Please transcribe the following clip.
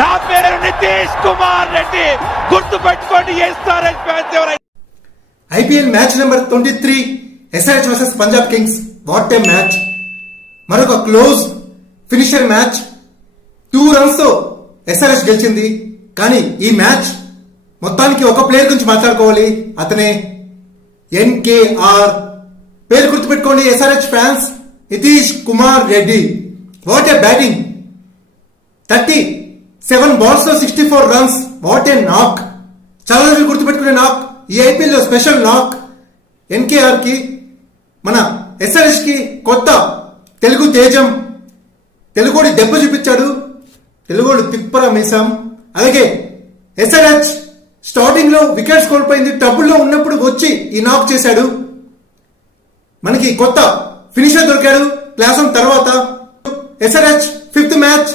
నా పేరు నితీష్ కుమార్ రెడ్డి, గుర్తు పెట్టుకోండి. ఎస్ఆర్హెచ్ ఫ్యాన్స్ ఎవరైనా. IPL match number 23 SRH versus Punjab Kings. What a match! మరొక క్లోజ్ ఫినిషర్ మ్యాచ్. 2 runs తో ఎస్ఆర్హెచ్ గెలిచింది. కానీ ఈ మ్యాచ్ మొత్తానికి ఒక ప్లేయర్ గురించి మాట్లాడుకోవాలి. అతనే ఎన్కేఆర్. పేరు గుర్తుపెట్టుకోండి SRH fans, Nitish Kumar Reddy. What a batting! 37 balls లో 64 runs. వాట్ ఏ నాక్! చాలా రోజులు గుర్తుపెట్టుకునే నాక్. ఈ ఐపీఎల్ లో స్పెషల్ నాక్. ఎన్కేఆర్ కి, మన ఎస్ఆర్హెచ్ కి కొత్త తెలుగు తేజం. తెలుగోడి దెబ్బ చూపించాడు. తెలుగోడు తిప్పరా మీసాం. అలాగే ఎస్ఆర్హెచ్ స్టార్టింగ్ లో వికెట్స్ కోల్పోయింది. ట్రబుల్లో ఉన్నప్పుడు వచ్చి ఈ నాక్ చేశాడు. మనకి కొత్త ఫినిషర్ దొరికాడు క్లాస్ తర్వాత. SRH 5th match